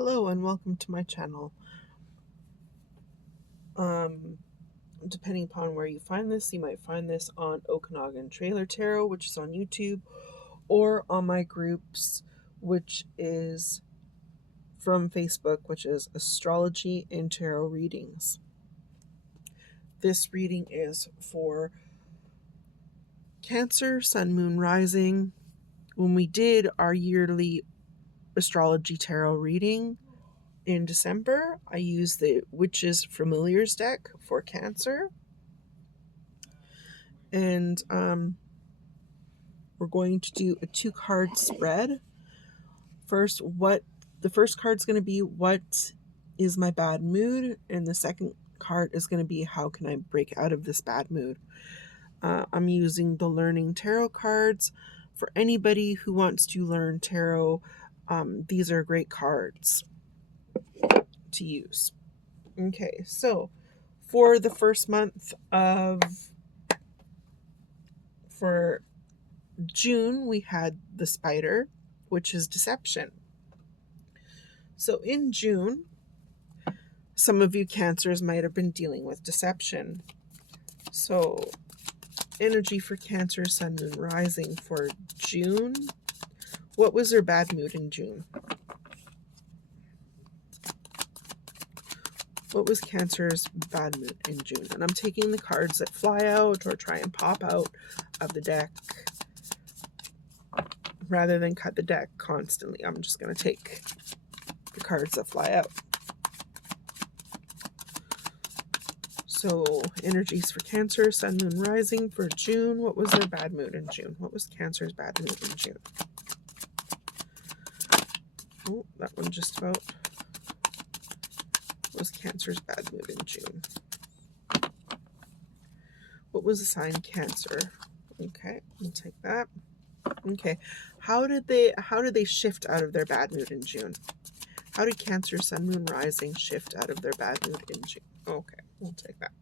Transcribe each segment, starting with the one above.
Hello and welcome to my channel. Depending upon where you find this, you might find this on Okanagan Trailer Tarot, which is on YouTube, or on my groups, which is from Facebook, which is Astrology and Tarot Readings. This reading is for Cancer, Sun, Moon, Rising. When we did our yearly astrology tarot reading in December, I used the Witches Familiars deck for Cancer. And we're going to do a 2-card spread. The first card's going to be what is my bad mood, and the second card is going to be how can I break out of this bad mood. I'm using the Learning Tarot cards. For anybody who wants to learn tarot, these are great cards to use. Okay, so for the first month for June, we had the Spider, which is deception. So in June, some of you Cancers might have been dealing with deception. So energy for Cancer, Sun, Moon, Rising for June. What was their bad mood in June? What was Cancer's bad mood in June? And I'm taking the cards that fly out or try and pop out of the deck. Rather than cut the deck constantly, I'm just going to take the cards that fly out. So energies for Cancer, Sun, Moon, Rising for June. What was their bad mood in June? What was Cancer's bad mood in June? Oh, that one just about. What was Cancer's bad mood in June? What was the sign Cancer? Okay, we'll take that. Okay, how did they shift out of their bad mood in June? How did Cancer, Sun, Moon, Rising shift out of their bad mood in June? Okay, we'll take that.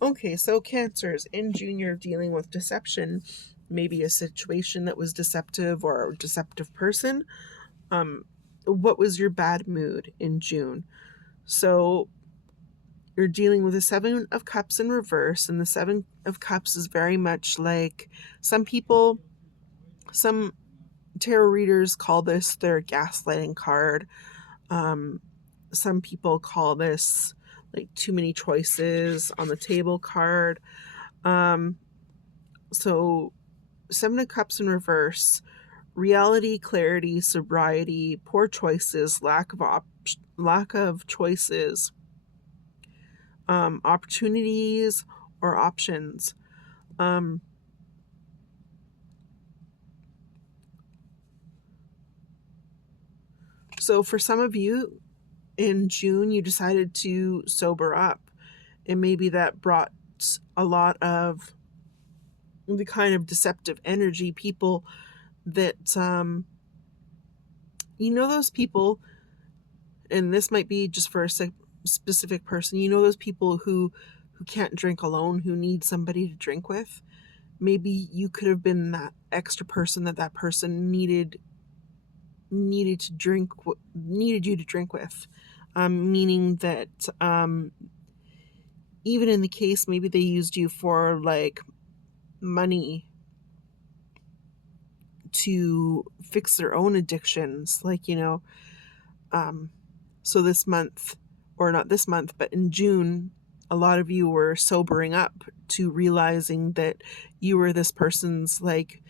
Okay, so Cancers, in June you're dealing with deception, maybe a situation that was deceptive or a deceptive person. What was your bad mood in June? So you're dealing with the 7 of Cups in reverse, and the 7 of Cups is very much like some tarot readers call this their gaslighting card. Some people call this like too many choices on the table card. So 7 of Cups in reverse, reality, clarity, sobriety, poor choices, lack of choices, opportunities or options. So for some of you in June, you decided to sober up, and maybe that brought a lot of the kind of deceptive energy. People that, those people, and this might be just for a specific person, those people who can't drink alone, who need somebody to drink with. Maybe you could have been that extra person that person needed you to drink with, meaning that even in the case maybe they used you for like money to fix their own addictions, so this month, or not this month, but in June, a lot of you were sobering up to realizing that you were this person's, like,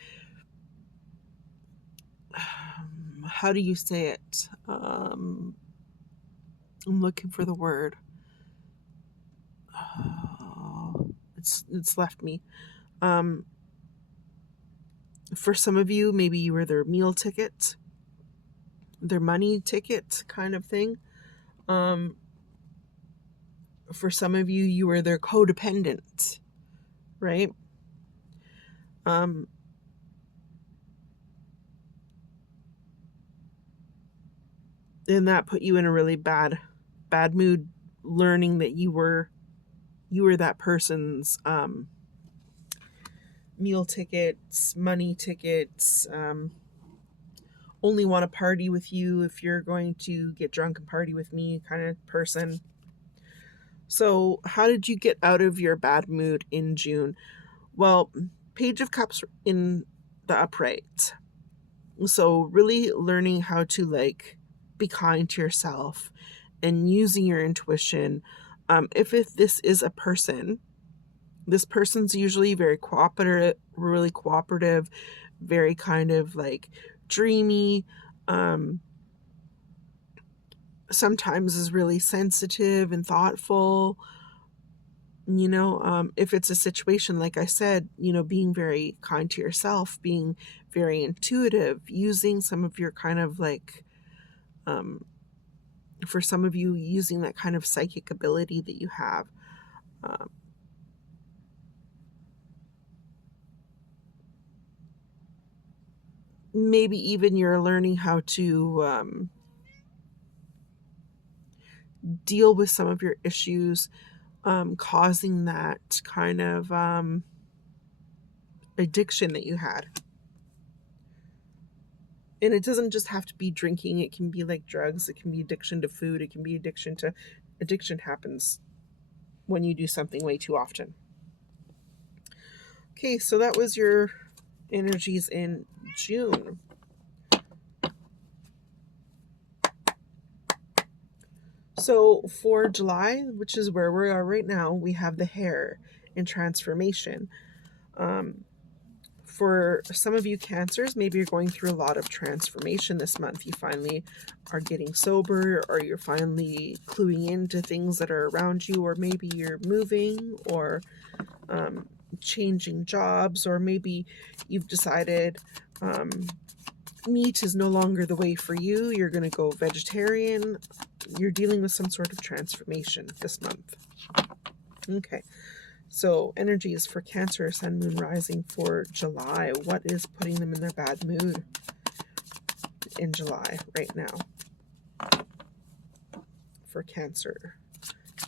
how do you say it? I'm looking for the word. It's left me. For some of you, maybe you were their meal ticket, their money ticket kind of thing. For some of you, you were their codependent, right? And that put you in a really bad mood, learning that you were that person's meal tickets, money tickets, only want to party with you if you're going to get drunk and party with me kind of person. So, how did you get out of your bad mood in June? Well, Page of Cups in the upright. So, really learning how to like be kind to yourself and using your intuition. If this is a person, this person's usually very cooperative, really cooperative, very kind of like dreamy, sometimes is really sensitive and thoughtful. If it's a situation, like I said, being very kind to yourself, being very intuitive, using some of your kind of like, for some of you, using that kind of psychic ability that you have. Maybe even you're learning how to deal with some of your issues, causing that kind of addiction that you had. And it doesn't just have to be drinking. It can be like drugs. It can be addiction to food. It can be addiction happens when you do something way too often. Okay, so that was your energies in June. So for July, which is where we are right now, we have the Hare in transformation. For some of you Cancers, maybe you're going through a lot of transformation this month. You finally are getting sober, or you're finally cluing into things that are around you, or maybe you're moving, or changing jobs, or maybe you've decided meat is no longer the way for you. You're going to go vegetarian. You're dealing with some sort of transformation this month. Okay. So energies for Cancer, Sun, Moon, Rising for July. What is putting them in their bad mood in July right now? For Cancer.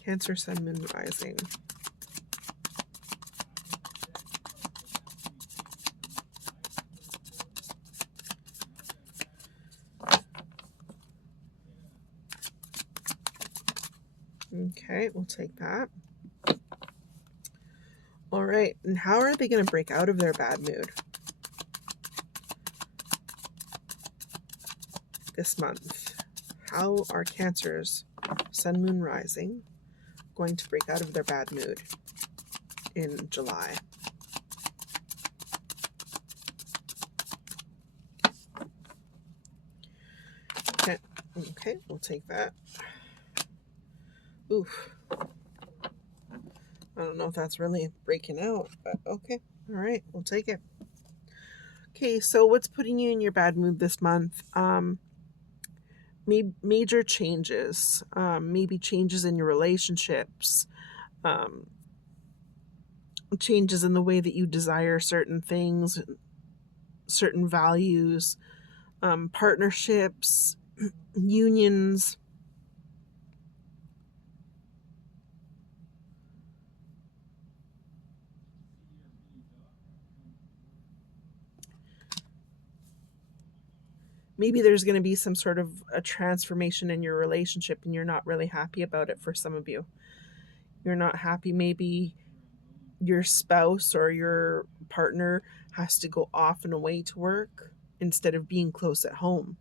Cancer, Sun, Moon, Rising. Okay, we'll take that. All right, and how are they going to break out of their bad mood this month? How are Cancers, Sun, Moon, Rising going to break out of their bad mood in July? Okay, we'll take that. Oof. I don't know if that's really breaking out, but okay. All right, we'll take it. Okay, so what's putting you in your bad mood this month? Major changes, maybe changes in your relationships, changes in the way that you desire certain things, certain values, partnerships, unions. Maybe there's going to be some sort of a transformation in your relationship and you're not really happy about it. For some of you, you're not happy. Maybe your spouse or your partner has to go off and away to work instead of being close at home,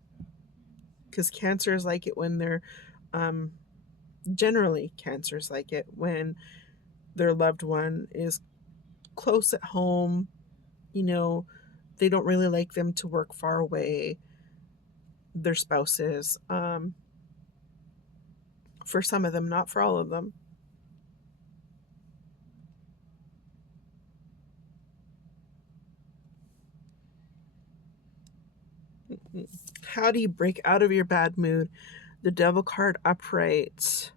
because Cancers like it when they're generally Cancers like it when their loved one is close at home. They don't really like them to work far away, their spouses. For some of them, not for all of them. How do you break out of your bad mood? The Devil card upright.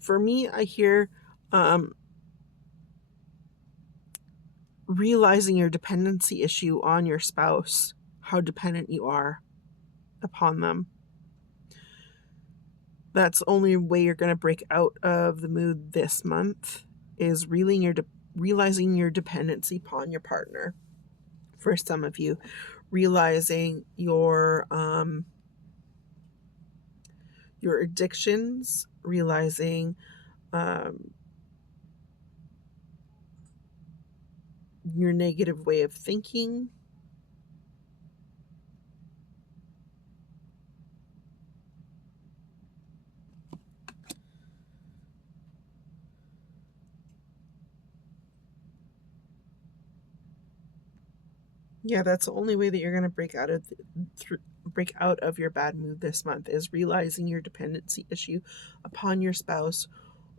For me, I hear realizing your dependency issue on your spouse, how dependent you are. upon them. That's the only way you're going to break out of the mood this month, is realizing your dependency upon your partner. For some of you, realizing your addictions, realizing your negative way of thinking. Yeah, that's the only way that you're going to break out of your bad mood this month, is realizing your dependency issue upon your spouse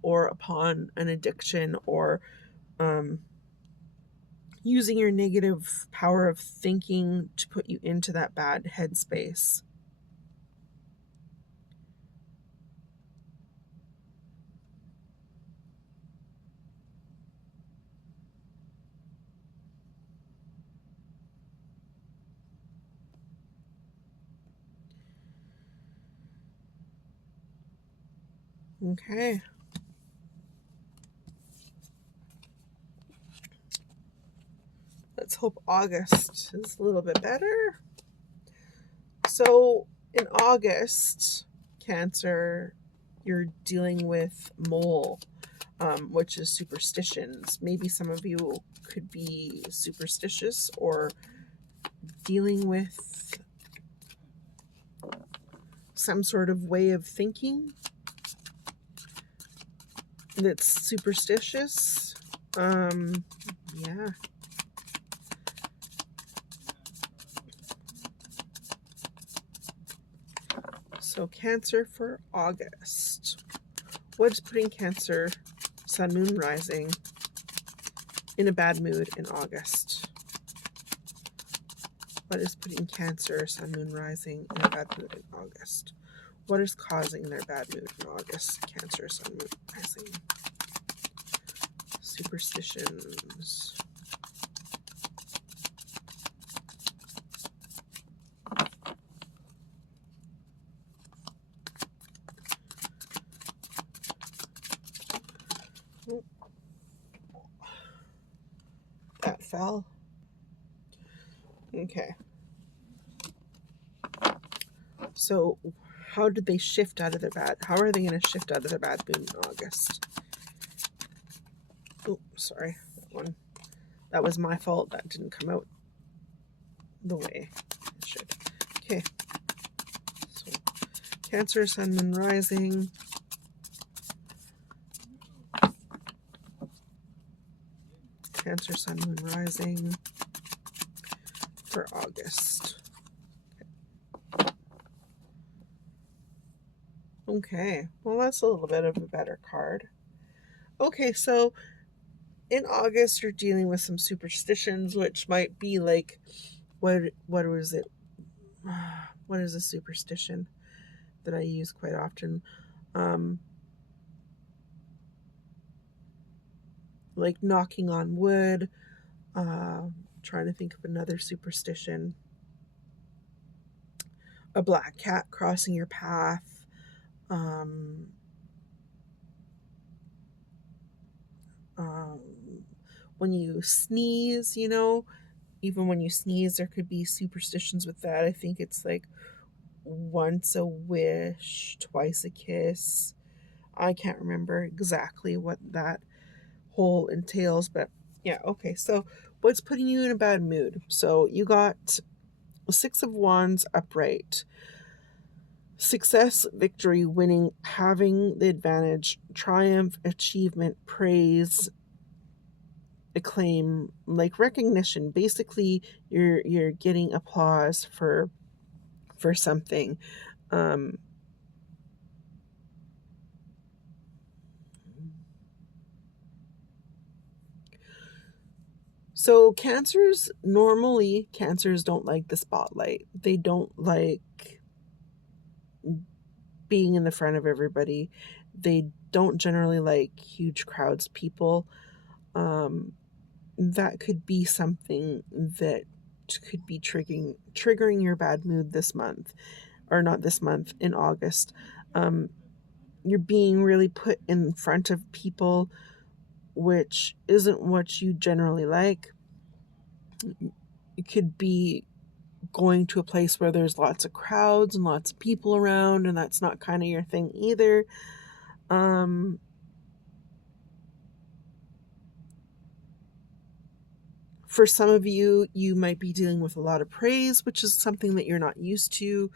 or upon an addiction, or using your negative power of thinking to put you into that bad headspace. Okay. Let's hope August is a little bit better. So in August, Cancer, you're dealing with mole, which is superstitions. Maybe some of you could be superstitious or dealing with some sort of way of thinking that's superstitious. Yeah. So Cancer for August. What's putting Cancer, Sun, Moon, Rising in a bad mood in August? What is putting Cancer, Sun, Moon, Rising in a bad mood in August? What is causing their bad mood in August? Cancer, Sun, Moon, Rising. Superstitions. Oh. That fell. Okay. So how did they shift out of their bad? How are they going to shift out of their bad mood in August? Oh, sorry. That was my fault. That didn't come out the way it should. Okay. So Cancer, Sun, Moon, Rising. Cancer, Sun, Moon, Rising for August. Okay. Well, that's a little bit of a better card. Okay, so in August, you're dealing with some superstitions, which might be like, what was it? What is a superstition that I use quite often? Like knocking on wood. Trying to think of another superstition. A black cat crossing your path. When you sneeze, even when you sneeze, there could be superstitions with that. I think it's like once a wish, twice a kiss. I can't remember exactly what that whole entails, but yeah, okay. So what's putting you in a bad mood? So you got Six of Wands upright. Success, victory, winning, having the advantage, triumph, achievement, praise, acclaim, like recognition. Basically, you're getting applause for something. So cancers don't like the spotlight. They don't like being in the front of everybody. They don't generally like huge crowds of people. That could be something that could be triggering your bad mood this month. or not this month, in August. You're being really put in front of people, which isn't what you generally like. It could be going to a place where there's lots of crowds and lots of people around, and that's not kind of your thing either. For some of you, you might be dealing with a lot of praise, which is something that you're not used to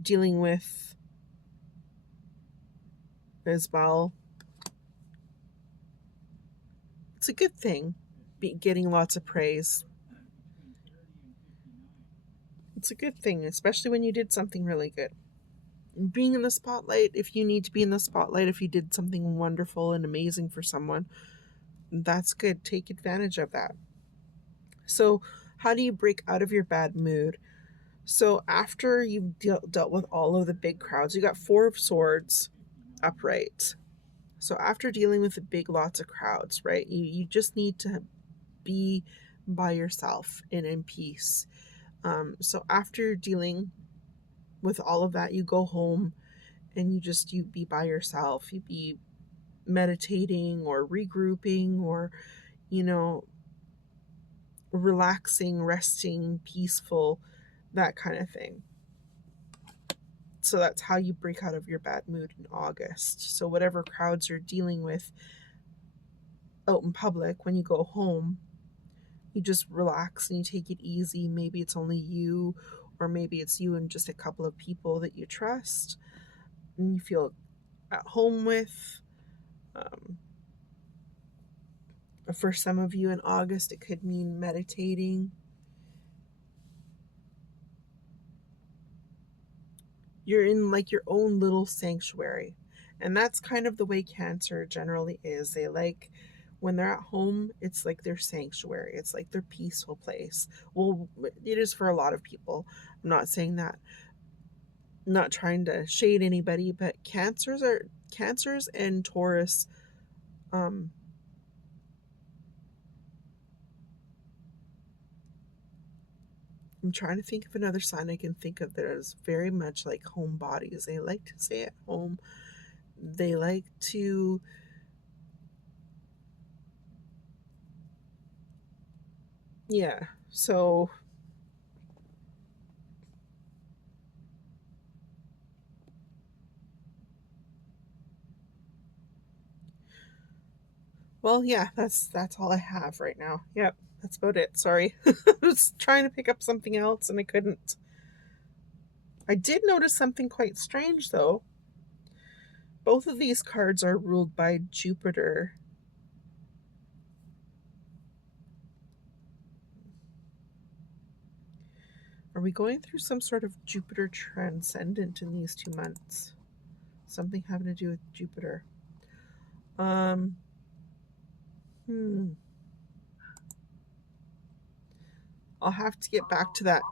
dealing with as well. It's a good thing, getting lots of praise. It's a good thing, especially when you did something really good. Being in the spotlight, if you need to be in the spotlight, if you did something wonderful and amazing for someone, that's good. Take advantage of that. So, how do you break out of your bad mood? So, after you've dealt with all of the big crowds, you got 4 of Swords upright. So, after dealing with the big lots of crowds, right, you just need to be by yourself and in peace. So, after dealing with all of that, you go home and you be by yourself. You be meditating or regrouping or, you know, relaxing, resting, peaceful, that kind of thing. So that's how you break out of your bad mood in August. So whatever crowds you're dealing with out in public, when you go home, you just relax and you take it easy. Maybe it's only you, or maybe it's you and just a couple of people that you trust and you feel at home with. For some of you in August, it could mean meditating. You're in like your own little sanctuary. And that's kind of the way Cancer generally is. They like, when they're at home, it's like their sanctuary. It's like their peaceful place. Well, it is for a lot of people. I'm not saying that, I'm not trying to shade anybody, but Cancers and Taurus, I'm trying to think of another sign I can think of that is very much like homebodies. They like to stay at home. They like to, yeah. So, well, yeah, that's all I have right now. Yep, that's about it. Sorry. I was trying to pick up something else and I couldn't. I did notice something quite strange though. Both of these cards are ruled by Jupiter. Are we going through some sort of Jupiter transcendent in these 2 months? Something having to do with Jupiter. I'll have to get back to that.